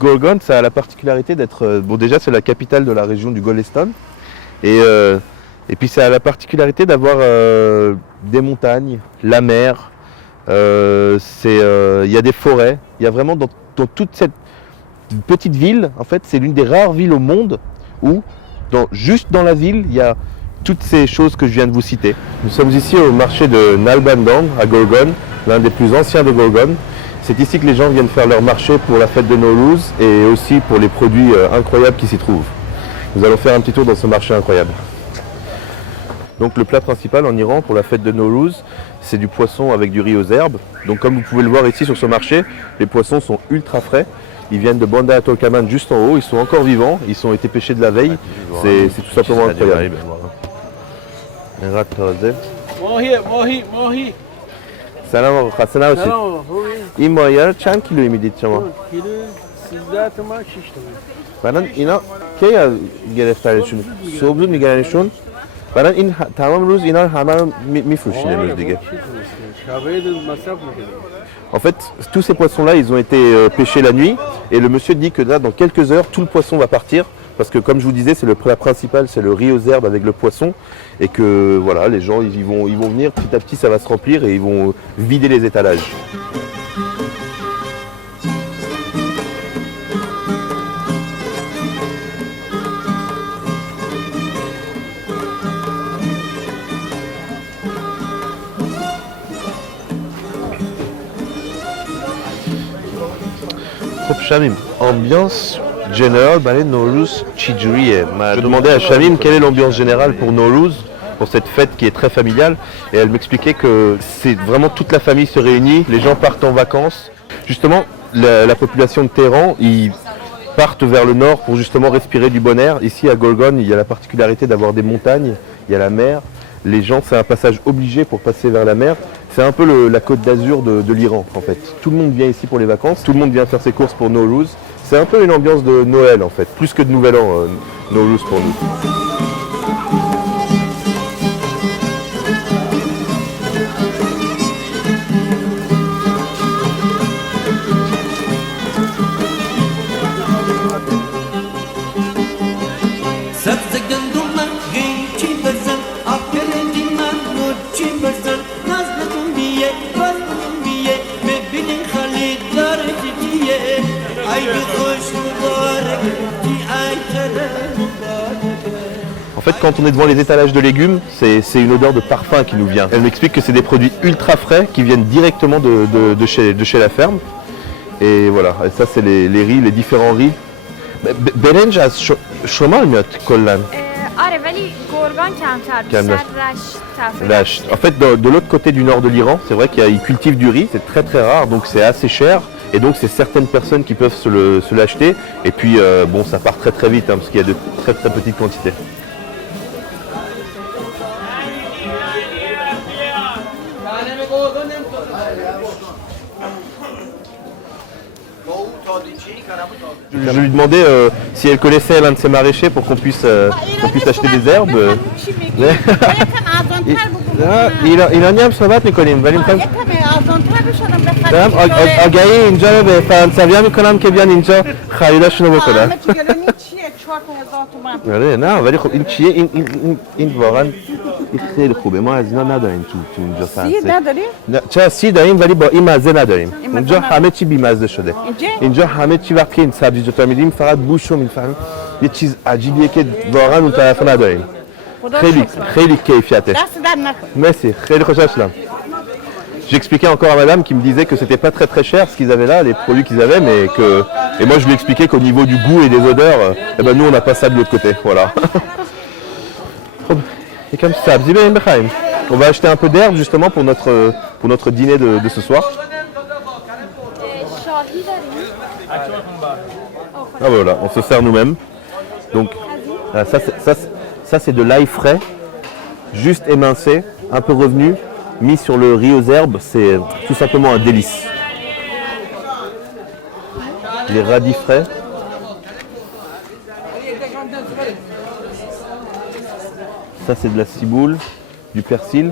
Gorgone, ça a la particularité d'être... bon, déjà, c'est la capitale de la région du Golestan. Et puis, ça a la particularité d'avoir des montagnes, la mer, il y a des forêts. Il y a vraiment dans toute cette petite ville, en fait, c'est l'une des rares villes au monde où, juste dans la ville, il y a toutes ces choses que je viens de vous citer. Nous sommes ici au marché de Nalbandang, à Gorgone, l'un des plus anciens de Gorgone. C'est ici que les gens viennent faire leur marché pour la fête de Nowruz et aussi pour les produits incroyables qui s'y trouvent. Nous allons faire un petit tour dans ce marché incroyable. Donc le plat principal en Iran pour la fête de Nowruz, c'est du poisson avec du riz aux herbes. Donc comme vous pouvez le voir ici sur ce marché, les poissons sont ultra frais. Ils viennent de Banda à Tolkaman juste en haut, ils sont encore vivants, ils ont été pêchés de la veille. C'est tout simplement incroyable. سلام خسته نباشید. این ماهی‌ها رو چند کیلویی میدید شما؟ کیلو 13 تومن 6 تومن. بعدن اینا کی گرفتارشون؟ صبح میگیرنشون؟ بعدن این تمام روز اینا همه رو میفروشین امروز دیگه. En fait, tous ces poissons-là, ils ont été pêchés la nuit et le monsieur dit que là, dans quelques heures, tout le poisson va partir parce que comme je vous disais, c'est le plat principal, c'est le riz aux herbes avec le poisson et que voilà, les gens ils vont venir petit à petit, ça va se remplir et ils vont vider les étalages. خب شمیم ambiance générale برای نوروز چجوریه؟ Je demandais à Shamim quelle est l'ambiance générale pour Nowruz, pour cette fête qui est très familiale, et elle m'expliquait que c'est vraiment toute la famille se réunit, les gens partent en vacances. Justement, la population de Téhéran, ils partent vers le nord pour justement respirer du bon air. Ici à Gorgone, il y a la particularité d'avoir des montagnes, il y a la mer. Les gens, c'est un passage obligé pour passer vers la mer. C'est un peu la côte d'Azur de l'Iran en fait. Tout le monde vient ici pour les vacances, tout le monde vient faire ses courses pour Nowruz. C'est un peu une ambiance de Noël en fait, plus que de Nouvel An, Nowruz pour nous. En fait, quand on est devant les étalages de légumes, c'est une odeur de parfum qui nous vient. Elle m'explique que c'est des produits ultra frais qui viennent directement de chez la ferme. Et voilà, et ça c'est les riz, les différents riz. برنج از شمال میاد کلا. آره ولی گرگان کمتر بیشتر رشت. En fait, de l'autre côté du nord de l'Iran, c'est vrai qu'ils cultivent du riz, c'est très très rare, donc c'est assez cher. Et donc c'est certaines personnes qui peuvent se l'acheter. Et puis bon, ça part très très vite hein, parce qu'il y a de très très petites quantités. Je lui demandais si elle connaissait l'un de ses maraîchers pour qu'on puisse acheter des herbes. ایرانی هم صحبت میکنیم ولی میخوایم آگهی اینجا رو به فرانسوی ها میکنم که بیان اینجا خریداشون رو بکنن. نه ولی خب این چیه؟ این واقعا خیلی خوبه. ما از اینا نداریم تو اینجا فرانسه. سی نداریم؟ چرا سی داریم ولی با این مزه نداریم. اینجا همه چی بی‌مزه شده. اینجا همه چی وقتی این سبزیجات میدیم فقط بوش رو میفهمیم. یه چیز عجیبیه که واقعا اون طرفا نداریم. خیلی کیفیته. Merci, خیلی خوشحال شدم. J'expliquais encore à madame qui me disait que c'était pas très très cher ce qu'ils avaient là, les produits qu'ils avaient, mais que... Et moi je lui expliquais qu'au niveau du goût et des odeurs, eh ben nous on n'a pas ça de l'autre côté, voilà. Et comme ça, on va acheter un peu d'herbe justement pour notre dîner de ce soir. Ah voilà, on se sert nous-mêmes. Donc ça c'est de l'ail frais, juste émincé, un peu revenu, mis sur le riz aux herbes, c'est tout simplement un délice. Les radis frais. Ça c'est de la ciboule, du persil.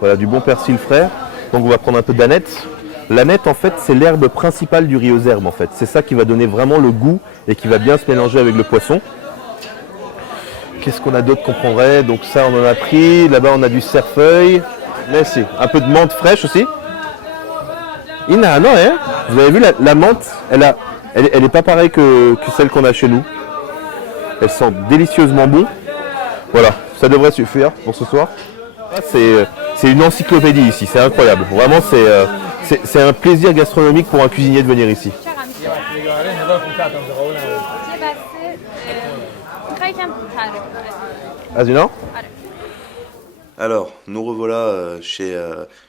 Voilà, du bon persil frais. Donc on va prendre un peu d'aneth. L'aneth, en fait, c'est l'herbe principale du riz aux herbes, en fait. C'est ça qui va donner vraiment le goût et qui va bien se mélanger avec le poisson. Qu'est-ce qu'on a d'autre qu'on prendrait? Donc ça, on en a pris. Là-bas, on a du cerfeuil. Merci. Un peu de menthe fraîche aussi. Ina, non, hein? Vous avez vu, la menthe, elle est pas pareille que celle qu'on a chez nous. Elle sent délicieusement bon. Voilà, ça devrait suffire pour ce soir. C'est une encyclopédie ici, c'est incroyable. Vraiment, c'est un plaisir gastronomique pour un cuisinier de venir ici. Azuna? Alors, nous revoilà chez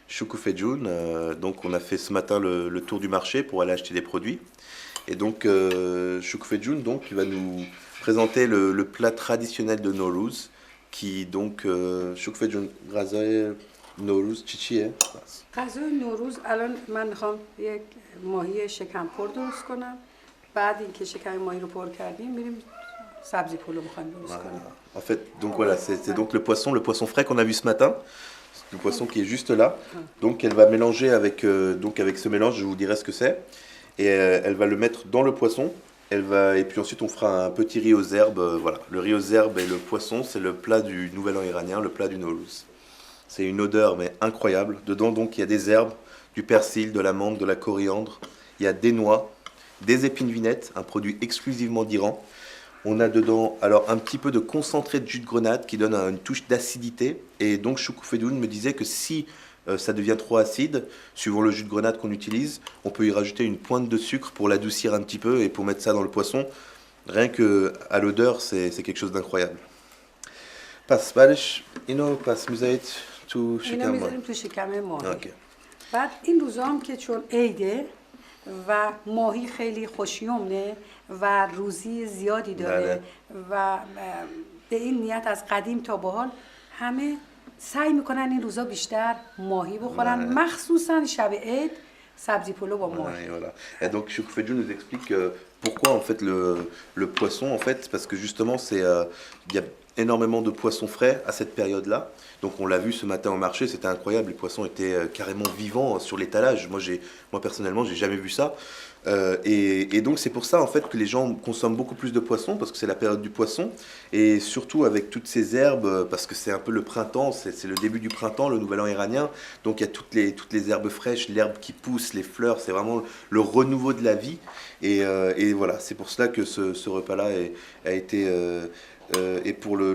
Shukufejun. Donc, on a fait ce matin le tour du marché pour aller acheter des produits. Et donc, Shukufejun, donc, il va nous présenter le plat traditionnel de Nowruz, qui donc Shukufejun غذای نوروز چیه؟ غذای نوروز الان من میخوام یک ماهی شکم پر درست کنم. بعد اینکه شکم ماهی رو پر کردیم میریم سبزی پلو میخوایم درست کنیم. En fait, donc voilà, c'est donc le poisson frais qu'on a vu ce matin, le poisson qui est juste là. Donc elle va mélanger avec ce mélange, je vous dirai ce que c'est, et elle va le mettre dans le poisson. Et puis ensuite on fera un petit riz aux herbes. Voilà, le riz aux herbes et le poisson, c'est le plat du Nouvel An iranien, le plat du Nowruz. C'est une odeur mais incroyable. Dedans donc il y a des herbes, du persil, de la menthe, de la coriandre. Il y a des noix, des épines vinettes, un produit exclusivement d'Iran. On a dedans alors un petit peu de concentré de jus de grenade qui donne une touche d'acidité. Et donc Shukufejun me disait que si ça devient trop acide, suivant le jus de grenade qu'on utilise, on peut y rajouter une pointe de sucre pour l'adoucir un petit peu et pour mettre ça dans le poisson. Rien que à l'odeur, c'est quelque chose d'incroyable. Pas بالش اینو پس میذارید تو شکم اینو میذاریم تو شکم ماهی. اوکی. بعد این روزا هم که چون عیده و ماهی خیلی خوشیومنه و روزی زیادی داره و به این نیت از قدیم تا به حال همه سعی میکنن این روزا بیشتر ماهی بخورن مخصوصا شب عید سبزی پلو با ماهی. Voilà. Et donc Shukufejun nous explique pourquoi en fait le poisson en fait parce que justement il y a énormément de poissons frais à cette période-là. Donc on l'a vu ce matin au marché, c'était incroyable, les poissons étaient carrément vivants sur l'étalage. Moi personnellement, j'ai jamais vu ça. Et donc c'est pour ça en fait que les gens consomment beaucoup plus de poissons parce que c'est la période du poisson et surtout avec toutes ces herbes parce que c'est un peu le printemps, c'est le début du printemps, le nouvel an iranien. Donc il y a toutes les herbes fraîches, l'herbe qui pousse, les fleurs, c'est vraiment le renouveau de la vie. Et voilà, c'est pour cela que ce repas-là a été et pour le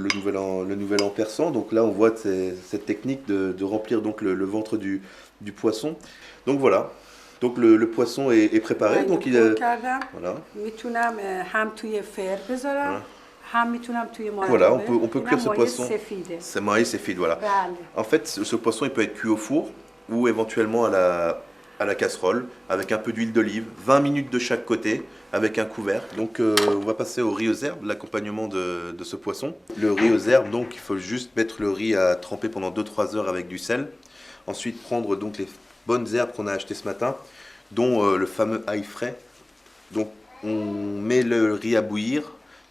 nouvel an persan. Donc là on voit cette technique de remplir donc le ventre du poisson. Donc voilà. Donc le poisson est préparé. Donc il voilà. Voilà, on peut cuire ce poisson. C'est maïs sefid, voilà. En fait, ce poisson il peut être cuit au four ou éventuellement à la casserole avec un peu d'huile d'olive, 20 minutes de chaque côté avec un couvercle. Donc on va passer au riz aux herbes, l'accompagnement de ce poisson. Le riz aux herbes, donc il faut juste mettre le riz à tremper pendant 2-3 heures avec du sel. Ensuite prendre donc les bonnes herbes qu'on a achetées ce matin, dont le fameux ail frais. Donc on met le riz à bouillir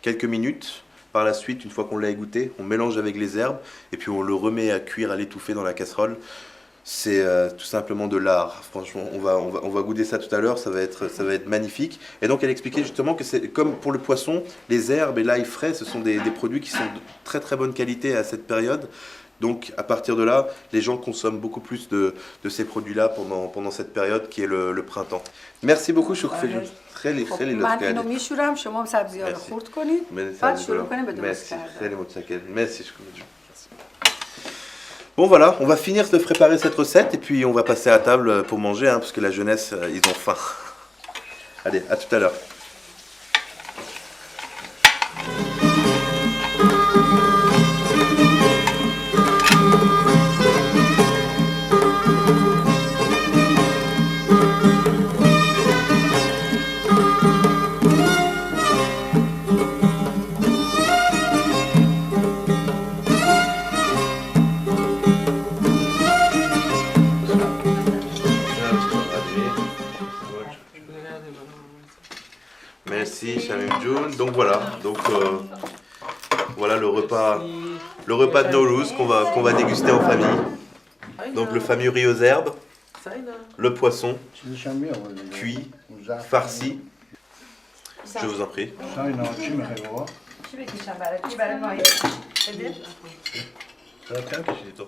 quelques minutes. Par la suite, une fois qu'on l'a égoutté, on mélange avec les herbes et puis on le remet à cuire à l'étouffée dans la casserole. C'est tout simplement de l'art. Franchement, on va goûter ça tout à l'heure, ça va être magnifique. Et donc elle expliquait justement que c'est comme pour le poisson, les herbes et l'ail frais, ce sont des produits qui sont de très très bonne qualité à cette période. Donc à partir de là, les gens consomment beaucoup plus de ces produits-là pendant cette période qui est le printemps. Merci beaucoup Shukufejun. خیلی لطف کردید. من اینو میشورم شما سبزی‌ها رو خرد کنید. بعد شروع کنیم به درست کردن. Merci Shukufejun. Bon voilà, on va finir de préparer cette recette et puis on va passer à table pour manger hein, parce que la jeunesse, ils ont faim. Allez, à tout à l'heure. Merci Shamim. Donc voilà, voilà le repas de Nowruz qu'on va déguster en famille. Donc le fameux riz aux herbes, le poisson چیزشم میآورد cuit, farci. Je vous en prie. ساینا چی میخوای بابا؟ چی بکشم برای چی برای ماهی بده Ça va bien,